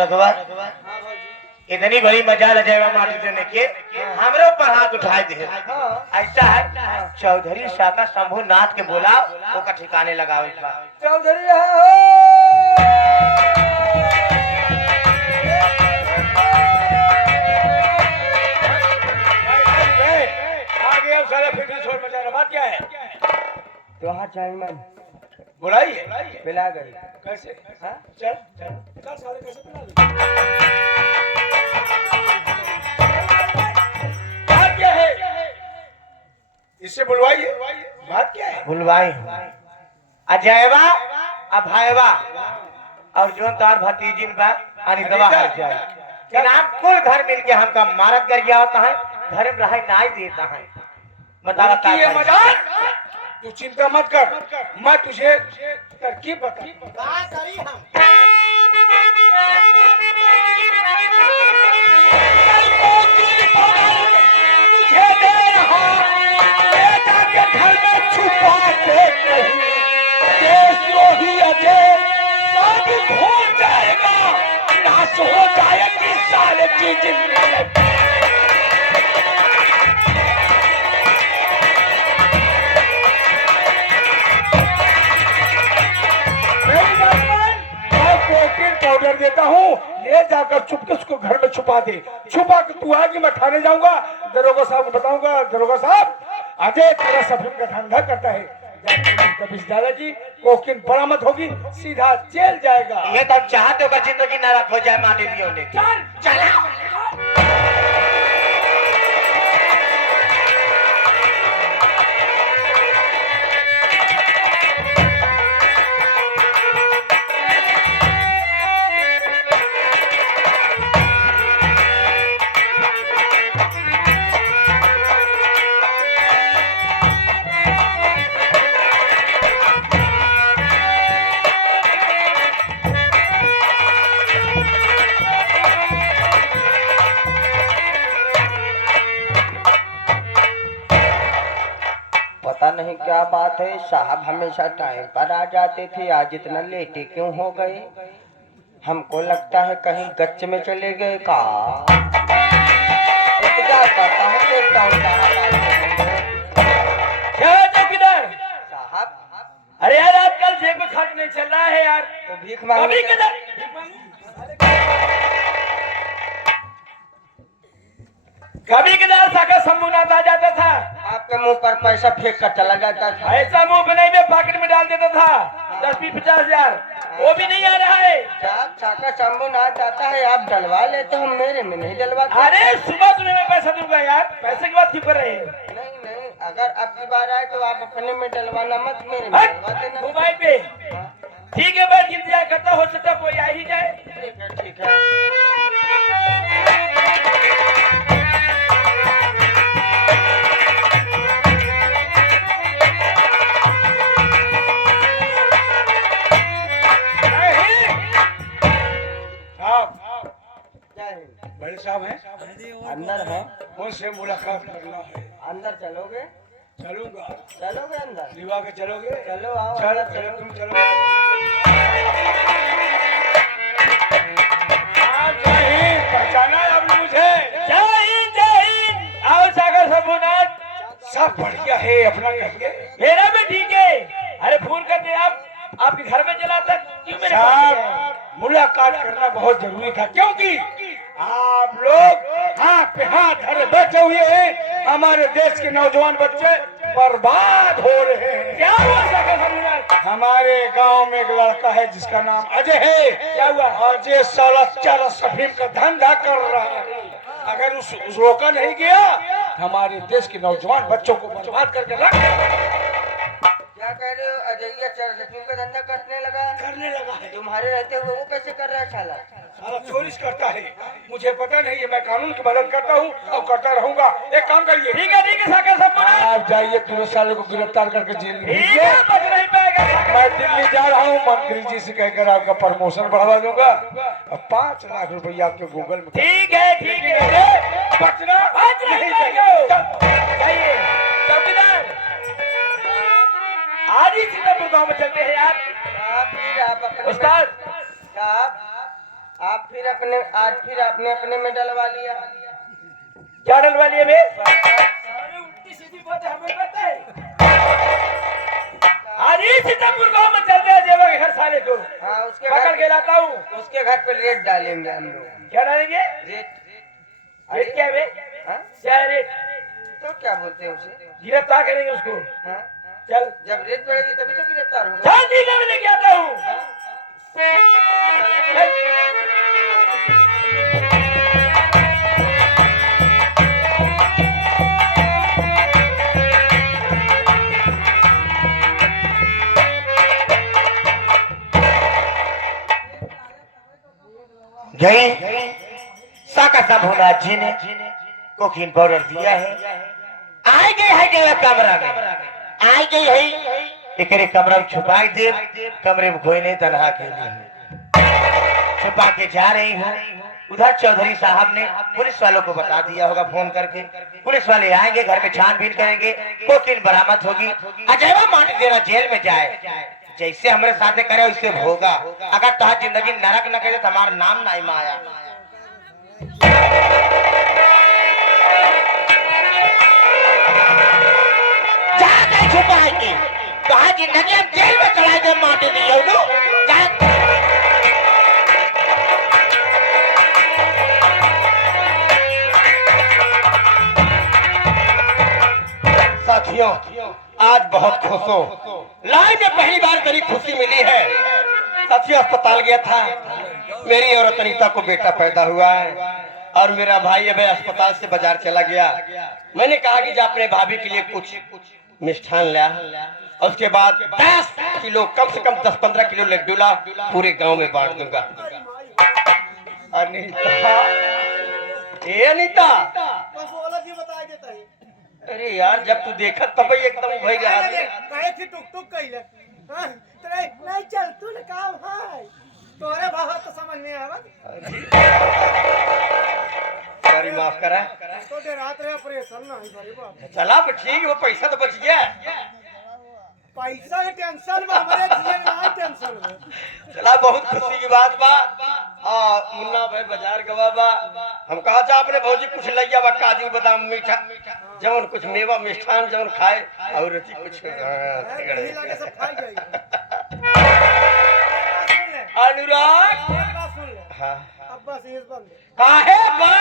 रघुवर इतनी बड़ी मजा लजाएगा माटी देने के हमरे ऊपर हाथ उठाए दे। ऐसा है चौधरी शाखा शंभू नाथ के बोला वो का ठिकाने लगाओ। चौधरी आगे सारा फिर छोड़ मजा रहा। बात क्या है? तो हाँ चाहिए मैम बुलाइए। पिला गई कैसे? हाँ? चल चल सारे कैसे पिला दे? बात क्या है? इससे बुलवाइए। बात क्या है? बुलवाई अजयवा अभयवा और जो तार भतीजिन बा अनितवा है जाए कि नाम कुल घर मिलके हमका मारत कर गया होता है घर में रहा नहीं देता है। बतावा क्या ये करें? मजाक तू चिंता मत कर, मैं तुझे तरकीब बता। तुझे दे रहा ले जाके घर में छुपा के कहीं देशद्रोही अजय सब हो जाएगा, नाश हो जाएगी सारे चीज। पाउडर देता हूँ, ले जाकर चुपके उसको घर में छुपा दे। छुपा के तू आगे मैं थाने जाऊंगा, दरोगा साहब को बताऊंगा, दरोगा साहब अजय तेरा सफीम का धंधा करता है। दादाजी कोकिन बरामद होगी, सीधा जेल जाएगा। ये तो चाहते हो जिंदगी नरक हो जाए माटी भी होने की। पता नहीं क्या बात है, साहब हमेशा टाइम पर आ जाते थे, आज इतना लेटे क्यों हो गए? हमको लगता है कहीं गच्च में चले गए का। इंतजार करता हूँ, देखता हूँ क्या है चौकीदार साहब। अरे यार आजकल जेब में खर्च नहीं चल रहा है यार, तो भीख मांगने कभी के- किधर कभी किधर साका शंभूनाथ आ जाता था, आपके मुंह पर पैसा फेंक कर चला जाता था। ऐसा मुंह बनाई में पॉकेट में डाल देता था 10-20-50 वो भी नहीं आ रहा है। चाका शंभू ना चाहता है, आप डलवा लेते हो, मेरे में नहीं डलवाते। अरे सुबह तुम्हें मैं पैसा दूंगा यार, पैसे की बात क्यों कर रहे हैं? नहीं नहीं, अगर अब की बार आए तो आप अपने में डलवाना मत, मेरे में डलवा देना। मोबाइल पे ठीक है, मैं इंतजार करता, हो सकता कोई आ ही जाए। ठीक है ठीक है। साहब जय हिंद। बड़े साहब हैं, अंदर है? उनसे मुलाकात करना है। अंदर चलोगे? चलूंगा। चलोगे अंदर? दिवा के चलोगे? चलो आओ चलो अंदर चलो चलो। तुम चलो। जय हिंद, पहचाना है आपने मुझे? जय हिंद जय हिंद। आओ सागर शंभूनाथ। सब बढ़िया है, अपना कहिए। मेरा भी ठीक है। अरे फोन करते आप, आपके घर में चला था क्यों? मेरे साहब मुलाकात करना बहुत जरूरी था, क्योंकि आप लोग हाथ पे हाथ धरे बैठे हुए हैं, हमारे देश के नौजवान बच्चे बर्बाद हो रहे हैं। क्या हुआ सागर शंभूनाथ? हमारे गांव में एक लड़का है जिसका नाम अजय है। क्या हुआ? अजय साला चरस अफीम का धंधा कर रहा है। अगर उस रोका नहीं गया, हमारे देश के नौजवान बच्चों को बर्बाद करके रख क्या कह रहे हो? अजय चरस का धंधा करने लगा है। तुम्हारे रहते हुए वो कैसे कर रहा है साला? साला चोरी करता है, मुझे पता नहीं है, मैं कानून की मदद करता हूँ और करता रहूंगा। एक काम करिए। ठीक है सागर शंभूनाथ, आप जाइए, दोनों सालों को गिरफ्तार करके जेल में भेजिए। बच नहीं पाएगा। मैं दिल्ली जा रहा हूँ, मंत्री जी से कहकर आपका प्रमोशन बढ़वा दूंगा और 5 लाख रुपया आपके गूगल में। ठीक है बचना नहीं चाहिए। चौकीदार आज ही सीतापुर गाँव में चलते हैं यार। आप फिर आप अपने उस्ताद साहब आप फिर अपने आज फिर आपने अपने में डलवा लिया। क्या डलवा लिए बे? अरे उल्टी सीधी बात हमें पता है। आज ही सीतापुर गांव में चलते हैं जेवा के घर साले को। हाँ उसके पकड़ के लाता हूँ। उसके घर पे रेट डालेंगे हम लोग। क्या डालेंगे? रेट रेट क्या है बे? हाँ? क्या है रेट? तो क्या बोलते हैं उसे? गिरफ्तार करेंगे उसको। हाँ? चल जब रेट बढ़ेगी तभी तो गिरफ्तार होगा। चल ठीक है मैं लेके आता हूँ। गई साका सब होना जी ने कोकीन पाउडर दिया है। आई गई है के कमरा में, आई गई है एकरे कमरा में छुपा दे। कमरे में कोई नहीं, तनहा के लिए छुपा के जा रही हूँ। उधर चौधरी साहब ने पुलिस वालों को बता दिया होगा फोन करके। पुलिस वाले आएंगे, घर में छानबीन करेंगे, कोकीन बरामद होगी। अजयवा माटी देना जेल में जाए। जैसे हमारे साथे करे वैसे होगा। अगर तुहार जिंदगी नरक न करे तो हमारा नाम नहीं माया। छुपाएंगे तुहार जिंदगी हम जेल में चढ़ाए दे माटी दी साथियों, आज बहुत खुश हो। लाइफ में पहली बार तेरी खुशी मिली है। साथियों, अस्पताल गया था, मेरी और अनीता को बेटा पैदा हुआ है और मेरा भाई अब अस्पताल से बाजार चला गया। मैंने कहा कि जा अपने भाभी के लिए कुछ मिष्ठान ला और उसके बाद 10 किलो कम से कम 10-15 किलो लड्डू ला, पूरे गांव में बांट दूंगा। अनीता, ए अनीता, अरे यार जब तू देखा तब ही एकदम भई गया। काहे की टुक टुक कइले? हां तेरे नहीं चल तू न काम है तोरे भाव तो समझ में आवत। सॉरी, माफ करा। तो दे रात रे ऑपरेशन नहीं भरे बाप। चला ठीक, वो पैसा तो बच गया। पैसा के टेंशन में हमरे जीवन ना टेंशन में। चला बहुत खुशी की बात बा। मुन्ना भाई बाजार गवा बा। हम कहा था अपने भौजी कुछ लइया बा, काजू बादाम मीठा जवन कुछ मेवा मिष्ठान जवन खाए और रति कुछ नहीं लागे सब खाई जाई। अनुराग एक बात सुन ले। हां अब बस इस बंद काहे बा?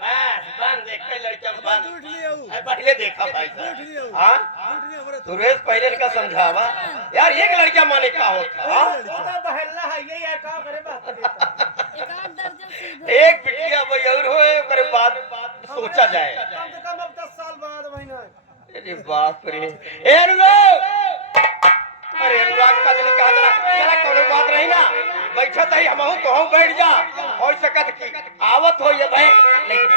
बस बंद देख के लड़का बंद उठ लिया हूं। पहले देखा भाई उठ लिया हूं। हां उठ लिया हमरे सुरेश पहले का समझावा यार, एक लड़का माने का होता। हां तो बहल्ला है ये या का करे बात देता। एक बिटिया बयौर होए ओकरे बाद सोचा जाए। कम से कम अब 10 साल बाद महीना। अरे बाप रे, ए अनुराग, अरे अनुराग का नहीं कहा जरा, चला कोनो बात नहीं ना, बैठत है हमहू तो हम बैठ जा। हो सकत की आवत हो ये भाई, लेकिन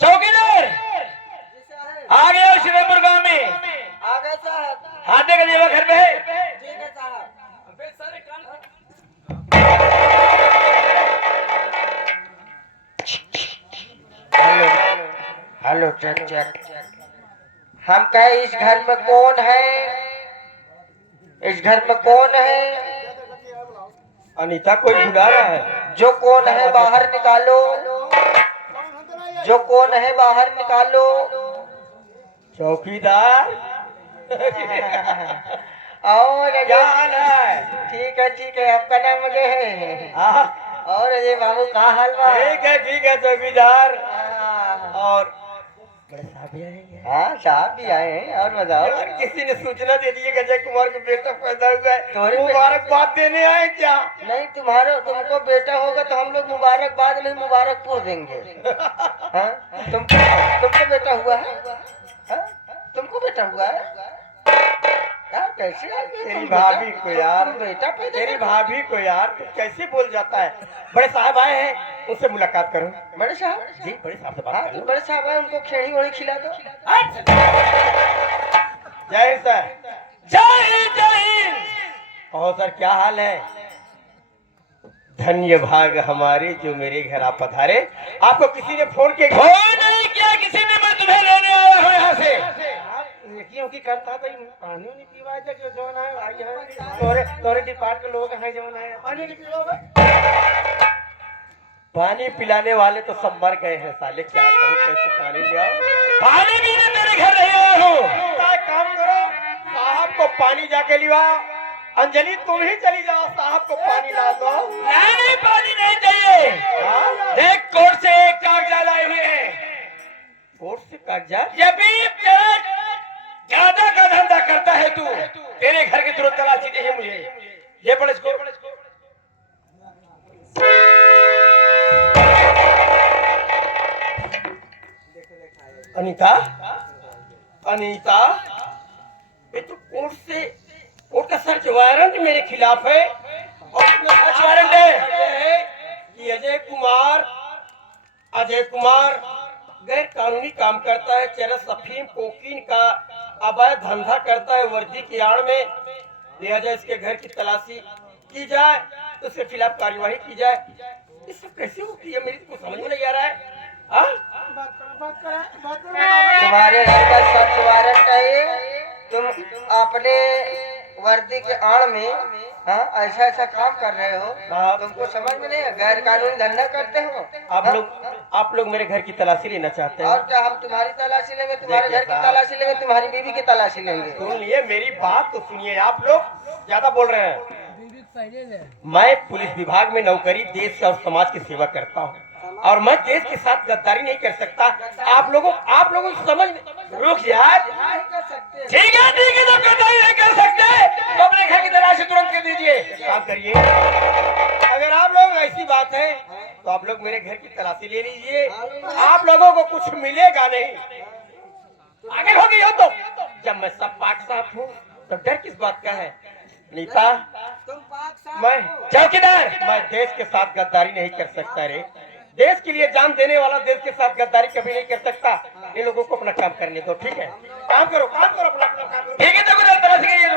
चौकीदार आ गया श्रीरामपुर गांव में। आ गए साहब। हाथ दे के देवा घर पे है। ठीक है साहब। Hello hello, check check. हम कहे इस घर में कौन है? इस घर में कौन है? अनीता कोई बुला रहा है। जो कौन है बाहर निकालो। जो कौन है बाहर निकालो। चौकीदार और क्या हाल है? ठीक है, आपका नाम मुझे है। हाँ, और अजय बाबू का हाल बा? ठीक है चौकीदार। हाँ और साहब भी आए हैं। और बताओ, यार किसी ने सूचना दे दी है कि अजय कुमार का बेटा पैदा हुआ है, तोरे मुबारकबाद देने आए क्या? नहीं तुमको बेटा होगा तो हम लोग मुबारकबाद नहीं मुबारकपुर देंगे। हाँ? तुमको बेटा हुआ है? हाँ? तुमको बेटा हुआ है यार? कैसे तेरी भाभी को यार, बेटा पैदा तेरी भाभी को यार तू कैसे बोल जाता है? बड़े साहब आए हैं, उनसे मुलाकात करो। बड़े साहब जी, बड़े साहब से बात हाँ करो। बड़े साहब है, उनको खेड़ी ओड़ी खिला दो। जय हिंद सर। जय हिंद जय हिंद। और सर क्या हाल है? धन्य भाग हमारे जो मेरे घर आप पधारे। आपको किसी ने फोन किया? फोन नहीं किया किसी ने, मैं तुम्हें लेने आया हूँ यहाँ से। लड़कियों की करता था पानी नहीं पीवा जो जौन है आई है तोरे डिपार्ट के लोग हैं जौन है पानी नहीं पीवा। पानी पिलाने वाले तो सब मर गए हैं साले, क्या करूं कैसे पानी ले आओ? पानी पीने तेरे घर नहीं आया हूँ। एक काम करो, साहब को पानी जाके लिवाओ। अंजलि तुम ही चली जाओ, साहब को पानी ला दो। नहीं पानी नहीं चाहिए। देख कोर्ट से एक कागजात आए हुए हैं। कोर्ट से कागजात? ये भी तेरा ज्यादा का धंधा करता है तू। तेरे घर की तुरंत तलाशी चाहिए मुझे। ये पढ़ इसको। अनीता, अनीता, ये तो कोर्ट का सर्च वारंट मेरे खिलाफ है। और इसमें सर्च वारंट है कि अजय कुमार गैर कानूनी काम करता है, चरस अफीम कोकीन का अवैध धंधा करता है, वर्दी की आड़ में। लिहाजा इसके घर की तलाशी की जाए, तो उसके खिलाफ कार्यवाही की जाए। ये सब कैसे होती है, मेरी तो समझ में नहीं आ रहा है। तुम्हारे घर का सर्च वारंट है ये? तुम अपने वर्दी के आड़ में ऐसा ऐसा काम कर रहे हो, तुमको समझ में नहीं है? गैर कानूनी धंधा करते हो आप लोग मेरे घर की तलाशी लेना चाहते हैं? और क्या हम तुम्हारी तलाशी लेंगे, तुम्हारे घर की तलाशी लेंगे, तुम्हारी बीवी की तलाशी लेंगे? सुनिए मेरी बात तो सुनिए, आप लोग ज्यादा बोल रहे हैं। मैं पुलिस विभाग में नौकरी देश और समाज की सेवा करता हूँ, और मैं देश के साथ गद्दारी नहीं कर सकता। आप लोगों को समझ रुक यार। ठीक है तो गद्दारी नहीं कर सकते तो अपने घर की तलाशी तुरंत कर दीजिए। काम करिए, अगर आप लोग ऐसी बात है तो आप लोग मेरे घर की तलाशी ले लीजिए। आप लोगों को कुछ मिलेगा नहीं। आगे होगी हो तो जब मैं सब पाक साफ हूँ तो डर किस बात का है? नीता, मैं चौकीदार, मैं देश के साथ गद्दारी नहीं कर सकता रे। देश के लिए जान देने वाला देश के साथ गद्दारी कभी नहीं कर सकता। इन लोगों को अपना काम करने दो, ठीक है? काम करो अपना काम करो। ठीक है तो तलाशी कीजिए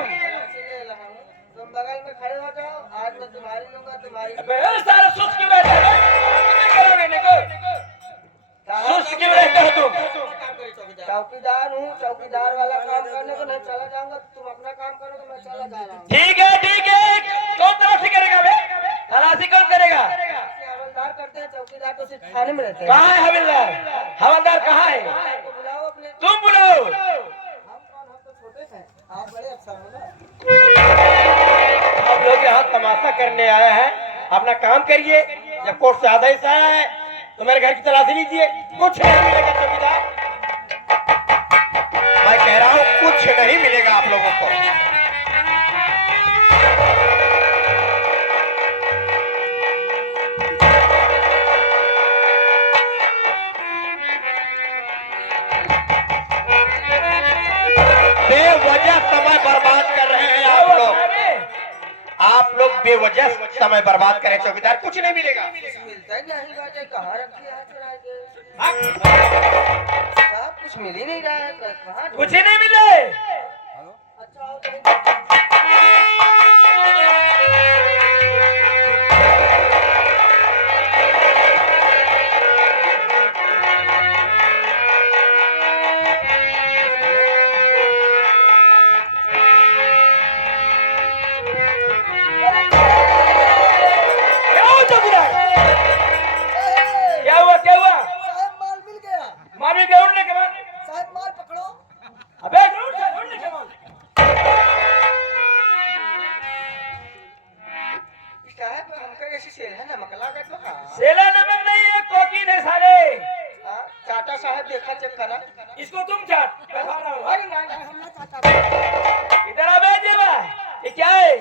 तुम बगल में खड़े हो जाओ, आज मैं तुम्हारी लूंगा, तुम्हारी। अबे सारा सुस्त क्यों रहता है? सुस्त क्यों रहते हो तुम? चौकीदार हूँ, चौकीदार वाला काम करने को नहीं चला जाऊंगा। तुम अपना काम करो तो मैं चला जा रहा हूँ। ठीक है कौन तलाशी करेगा बे? तलाशी कौन करेगा? हवलदार करते हैं, चौकीदार तो सिर्फ थाने में रहते हैं। कहाँ है हवलदार? हवलदार कहाँ है? तो बुलाओ अपने। तुम बुलाओ। हम तो छोटे थे, आप बड़े अफसर हो ना। आप लोग यहाँ तमाशा करने आए हैं, अपना काम करिए। जब कोर्ट से आदेश आया है तो मेरे घर की तलाशी लीजिए। कुछ नहीं मिलेगा चौकीदार, मैं कह रहा हूँ कुछ नहीं मिलेगा आप लोगों को। बेवजह समय बर्बाद कर रहे हैं आप लोग बेवजह समय बर्बाद करें चौकीदार, कुछ नहीं मिलेगा। मिलता ही नहीं बात है, कहाँ रखी है चुरा के? साहब कुछ मिल ही नहीं रहा है, कहाँ? कुछ ही नहीं मिले। अच्छा आओ तो। क्या हुआ? साहब माल मिल गया। मामी के उड़ने के बाद साहब माल पकड़ो। अबे उड़ने के बाद साहब हमका जैसी सेल है ना, मकला का तो कहाँ? सेला नमक नहीं है, कोकीन है सारे। चाटा साहब देखा चेक करा। इसको तुम चाट, मैं खा रहा हूँ। अरे नहीं हमने चाटा। इधर आ बे जेबा, ये क्या है?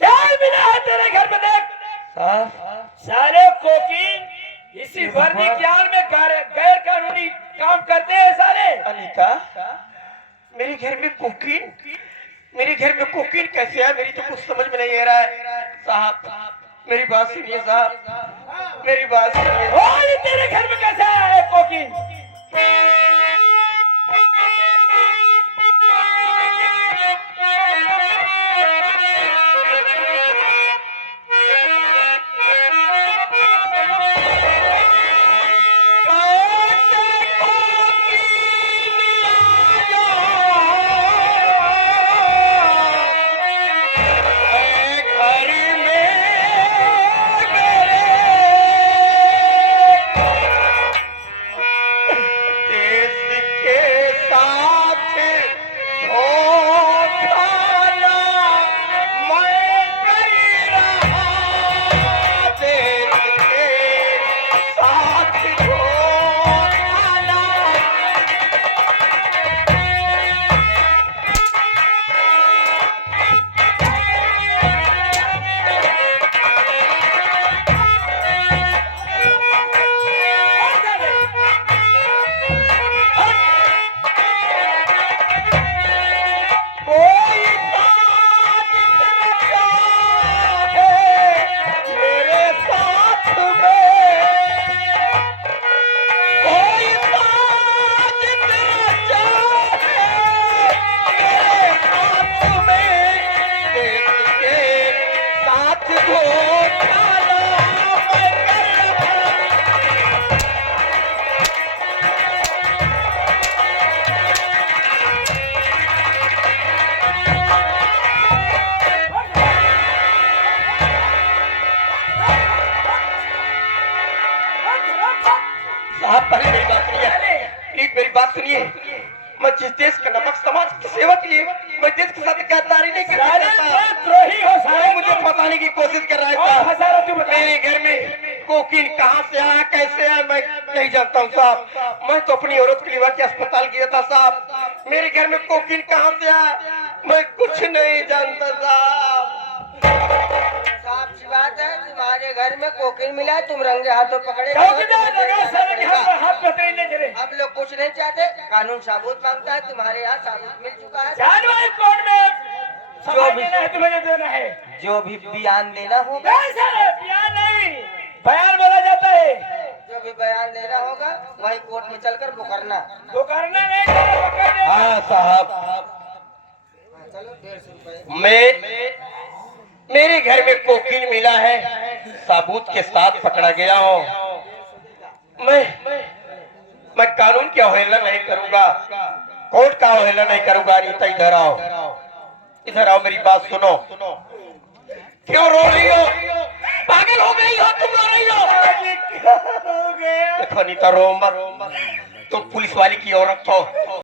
क्या मिला है तेरे घर में? देख सारे कोकीन इसी वर्दी ज्ञान में गैर कानूनी काम करते हैं सारे। अनीता, मेरे घर में कोकीन? मेरे घर में कोकीन कैसे है? मेरी तो कुछ समझ में नहीं आ रहा है। साहब मेरी बात सुनिए, साहब मेरी बात सुनिए। और तेरे घर में कैसे आया है कोकीन? पहले मेरी बात सुनिए, एक मेरी बात सुनिए। मैं जिस देश का नमक समाज की सेवा के लिए मैं देश के साथ गद्दारी नहीं कर द्रोही हो साले, मुझे बताने की कोशिश कर रहा कौन फंसा रहा तू था। बता। मेरे घर में कोकीन कहाँ से आया, कैसे आया, मैं नहीं जानता हूँ साहब। मैं तो अपनी औरत के लिए के अस्पताल गया था साहब। मेरे घर में कोकीन कहाँ से आया, मैं कुछ नहीं जानता साहब। साफ सी बात है, तुम्हारे घर में कोकीन मिला है, तुम रंगे हाथों पकड़े। चौकीदार लगा साले के हाथ में हाथ पकड़े नहीं चले। अब लोग कुछ नहीं चाहते, कानून सबूत मांगता है, तुम्हारे यहाँ सबूत मिल चुका है। जानवर कोर्ट में जो भी देना है तुम्हें देना है। जो भी बयान देना होगा, नहीं सर, बयान नहीं, बयान बोला जाता है। जो भी बयान देना होगा वही कोर्ट में चलकर मुकरना। वो करना नहीं, चलो पकड़ दे। हाँ साहब, चलो 150 रुपए। मेरे घर में कोकीन मिला है, सबूत के साथ पकड़ा गया हूँ। मैं कानून की अवहेलना नहीं करूंगा, कोर्ट का अवहेलना नहीं करूंगा। अनीता इधर आओ, इधर आओ, मेरी बात सुनो। क्यों रो रही हो? पागल हो गई हो तुम, रो रही हो? देखो अनीता, रो मत, तुम पुलिस वाली की औरत हो।